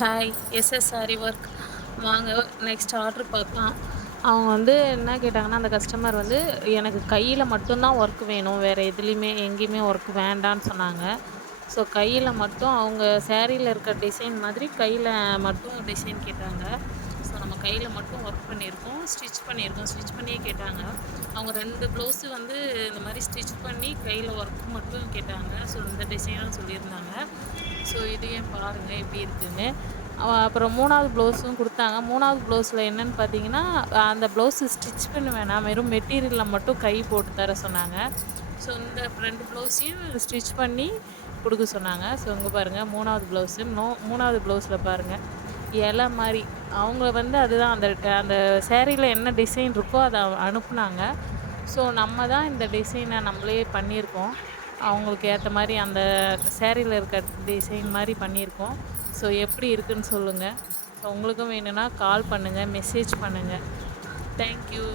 Hi SS sorry work வாங்க next order பார்க்கலாம். அவங்க வந்து என்ன கேட்டாங்கன்னா, அந்த கஸ்டமர் வந்து எனக்கு கையில மட்டும் தான் ஒர்க் வேணும். வேறு எதுலேயுமே எங்கேயுமே ஒர்க் வேண்டான்னு சொன்னாங்க. ஸோ கையில மட்டும் அவங்க சாரீல இருக்க டிசைன் மாதிரி கையில மட்டும் டிசைன் கேட்டாங்க. ஸோ நம்ம கையில மட்டும் ஒர்க் பண்ணியிருக்கோம். ஸ்டிச் பண்ணியிருக்கோம். ஸ்டிச் பண்ணியே கேட்டாங்க. அவங்க 2 ப்ளவுஸு வந்து இந்த மாரி ஸ்டிச் பண்ணி கையில ஒர்க் மட்டும் கேட்டாங்க. ஸோ இந்த டிசைனும் சொல்லியிருந்தாங்க. ஸோ இதையும் பாருங்க எப்படி இருக்குன்னு. அப்புறம் 3வது ப்ளவுஸும் குடுத்தாங்க. 3வது ப்ளவுஸில என்னன்னு பார்த்தீங்கன்னா, அந்த ப்ளவுஸு ஸ்டிச் பண்ண வேணாம். வெறும் மெட்டீரியல்ல மட்டும் கை போட்டு தர சொன்னாங்க. ஸோ இந்த 2 ப்ளவுஸையும் ஸ்டிச் பண்ணி குடுக்க சொன்னாங்க. ஸோ இங்க பாருங்க 3வது ப்ளவுஸு. 3வது ப்ளவுஸில பாருங்க, இலை மாரி அவங்க வந்து அதுதான் அந்த அந்த சாரீல என்ன டிசைன் இருக்கோ அத அனுப்புனாங்க. ஸோ நம்ம தான் இந்த டிசைன நம்மளே பண்ணியிருக்கோம். அவங்களுக்கு ஏத்த மாரி அந்த சாரீல இருக்க டிசைன் மாரி பண்ணியிருக்கோம். ஸோ எப்படி இருக்குன்னு சொல்லுங்க. ஸோ உங்களுக்கும் வேணும்னா கால் பண்ணுங்க, மெசேஜ் பண்ணுங்க. Thank you.